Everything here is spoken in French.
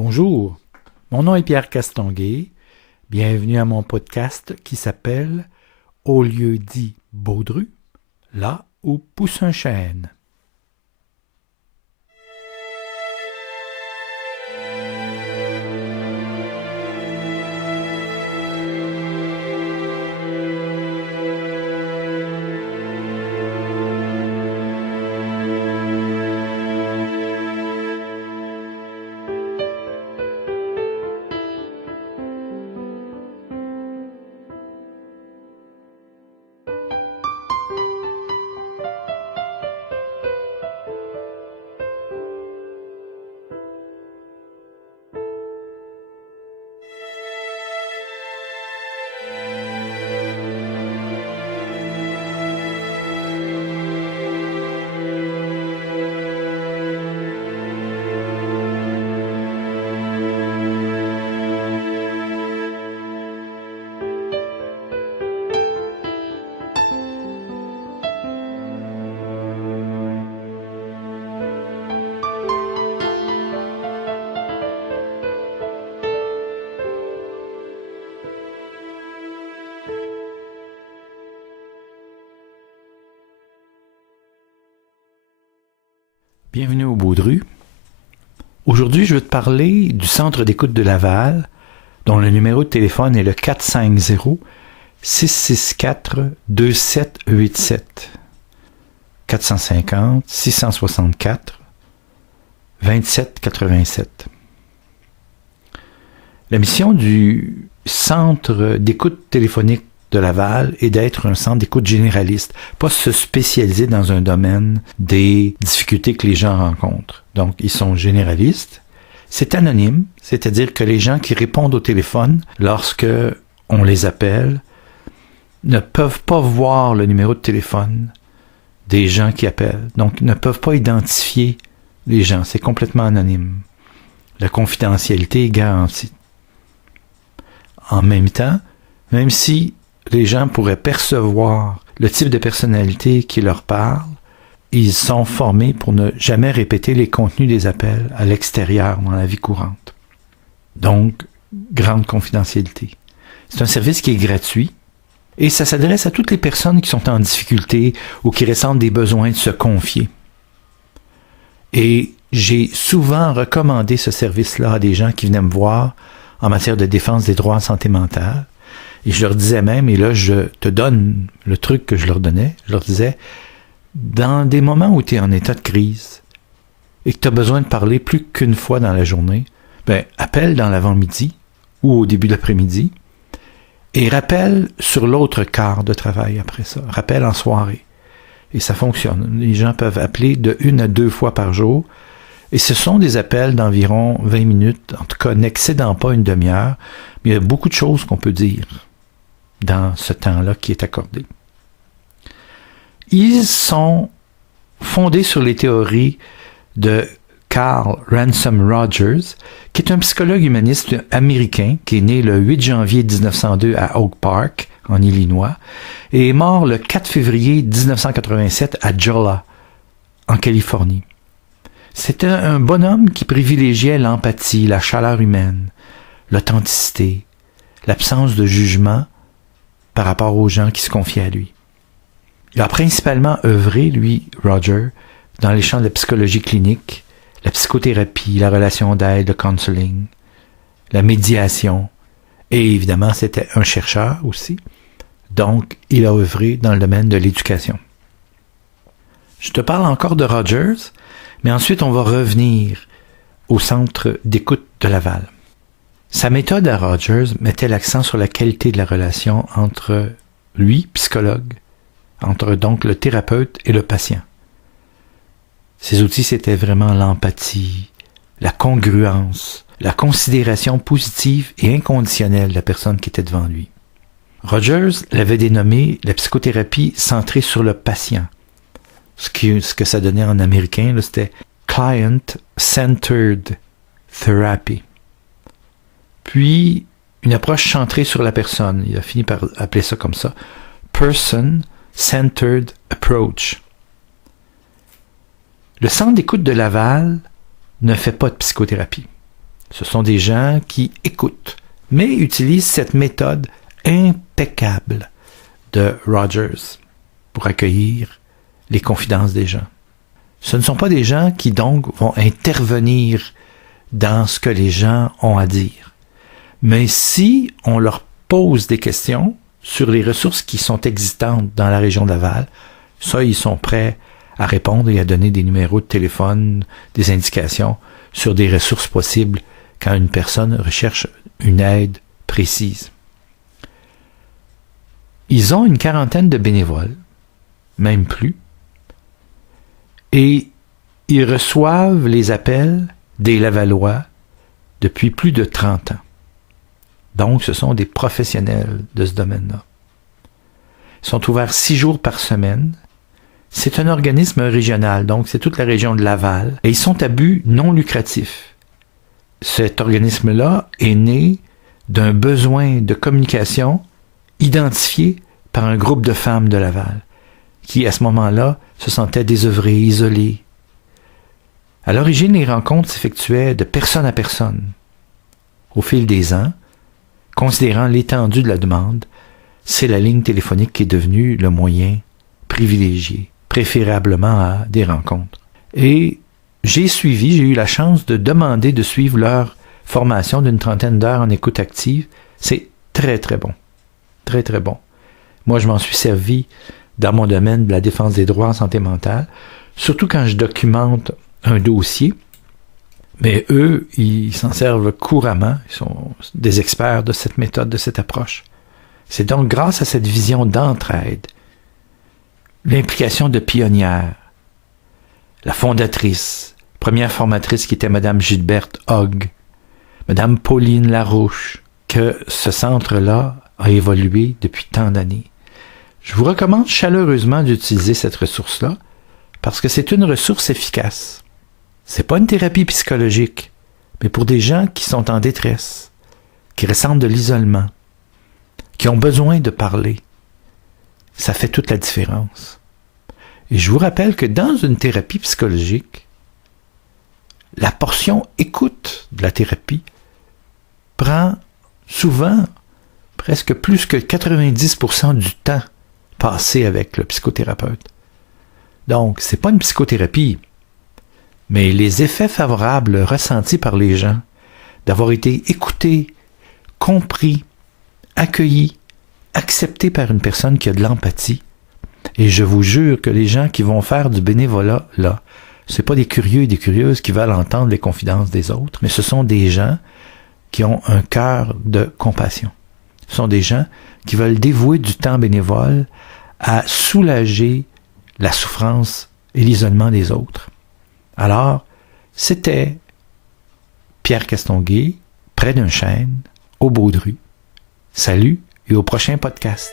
Bonjour, mon nom est Pierre Castonguay. Bienvenue à mon podcast qui s'appelle « Au lieu dit Baudru, là où pousse un chêne ». Bienvenue au Baudru. Aujourd'hui, je vais te parler du centre d'écoute de Laval, dont le numéro de téléphone est le 450-664-2787. 450-664-2787. La mission du centre d'écoute téléphonique de Laval est d'être un centre d'écoute généraliste, pas se spécialiser dans un domaine des difficultés que les gens rencontrent. Donc, ils sont généralistes. C'est anonyme, c'est-à-dire que les gens qui répondent au téléphone lorsque on les appelle ne peuvent pas voir le numéro de téléphone des gens qui appellent. Donc, ils ne peuvent pas identifier les gens. C'est complètement anonyme. La confidentialité est garantie. En même temps, même si les gens pourraient percevoir le type de personnalité qui leur parle, ils sont formés pour ne jamais répéter les contenus des appels à l'extérieur, dans la vie courante. Donc, grande confidentialité. C'est un service qui est gratuit et ça s'adresse à toutes les personnes qui sont en difficulté ou qui ressentent des besoins de se confier. Et j'ai souvent recommandé ce service-là à des gens qui venaient me voir en matière de défense des droits en santé mentale. Et je leur disais même, et là je te donne le truc que je leur donnais, je leur disais, dans des moments où tu es en état de crise et que tu as besoin de parler plus qu'une fois dans la journée, appelle dans l'avant-midi ou au début de l'après-midi et rappelle sur l'autre quart de travail après ça, rappelle en soirée. Et ça fonctionne. Les gens peuvent appeler de 1 à 2 fois par jour et ce sont des appels d'environ 20 minutes, en tout cas n'excédant pas une demi-heure, mais il y a beaucoup de choses qu'on peut dire dans ce temps-là qui est accordé. Ils sont fondés sur les théories de Carl Ransom Rogers, qui est un psychologue humaniste américain qui est né le 8 janvier 1902 à Oak Park, en Illinois, et est mort le 4 février 1987 à Jolla, en Californie. C'était un bonhomme qui privilégiait l'empathie, la chaleur humaine, l'authenticité, l'absence de jugement par rapport aux gens qui se confiaient à lui. Il a principalement œuvré, lui, Roger, dans les champs de la psychologie clinique, la psychothérapie, la relation d'aide, le counseling, la médiation, et évidemment, c'était un chercheur aussi. Donc, il a œuvré dans le domaine de l'éducation. Je te parle encore de Rogers, mais ensuite, on va revenir au centre d'écoute de Laval. Sa méthode à Rogers mettait l'accent sur la qualité de la relation entre lui, psychologue, entre donc le thérapeute et le patient. Ses outils, c'était vraiment l'empathie, la congruence, la considération positive et inconditionnelle de la personne qui était devant lui. Rogers l'avait dénommé la psychothérapie centrée sur le patient. Ce que ça donnait en américain, là, c'était Client-Centered Therapy. Puis, une approche centrée sur la personne. Il a fini par appeler ça comme ça. Person-Centered Approach. Le centre d'écoute de Laval ne fait pas de psychothérapie. Ce sont des gens qui écoutent, mais utilisent cette méthode impeccable de Rogers pour accueillir les confidences des gens. Ce ne sont pas des gens qui donc vont intervenir dans ce que les gens ont à dire. Mais si on leur pose des questions sur les ressources qui sont existantes dans la région de Laval, ça, ils sont prêts à répondre et à donner des numéros de téléphone, des indications sur des ressources possibles quand une personne recherche une aide précise. Ils ont une quarantaine de bénévoles, même plus, et ils reçoivent les appels des Lavallois depuis plus de 30 ans. Donc, ce sont des professionnels de ce domaine-là. Ils sont ouverts 6 jours par semaine. C'est un organisme régional, donc c'est toute la région de Laval, et ils sont à but non lucratif. Cet organisme-là est né d'un besoin de communication identifié par un groupe de femmes de Laval, qui, à ce moment-là, se sentaient désœuvrées, isolées. À l'origine, les rencontres s'effectuaient de personne à personne. Au fil des ans, considérant l'étendue de la demande, c'est la ligne téléphonique qui est devenue le moyen privilégié, préférablement à des rencontres. Et j'ai eu la chance de demander de suivre leur formation d'une 30aine d'heures en écoute active. C'est très, très bon. Très, très bon. Moi, je m'en suis servi dans mon domaine de la défense des droits en santé mentale, surtout quand je documente un dossier. Mais eux, ils s'en servent couramment. Ils sont des experts de cette méthode, de cette approche. C'est donc grâce à cette vision d'entraide, l'implication de pionnières, la fondatrice, première formatrice qui était Mme Gilberte Hogg, Mme Pauline Larouche, que ce centre-là a évolué depuis tant d'années. Je vous recommande chaleureusement d'utiliser cette ressource-là parce que c'est une ressource efficace. C'est pas une thérapie psychologique, mais pour des gens qui sont en détresse, qui ressentent de l'isolement, qui ont besoin de parler. Ça fait toute la différence. Et je vous rappelle que dans une thérapie psychologique, la portion écoute de la thérapie prend souvent presque plus que 90% du temps passé avec le psychothérapeute. Donc, c'est pas une psychothérapie, mais les effets favorables ressentis par les gens d'avoir été écoutés, compris, accueillis, acceptés par une personne qui a de l'empathie. Et je vous jure que les gens qui vont faire du bénévolat, là, c'est pas des curieux et des curieuses qui veulent entendre les confidences des autres, mais ce sont des gens qui ont un cœur de compassion. Ce sont des gens qui veulent dévouer du temps bénévole à soulager la souffrance et l'isolement des autres. Alors, c'était Pierre Castonguay, près d'un chêne, au Baudru. Salut et au prochain podcast.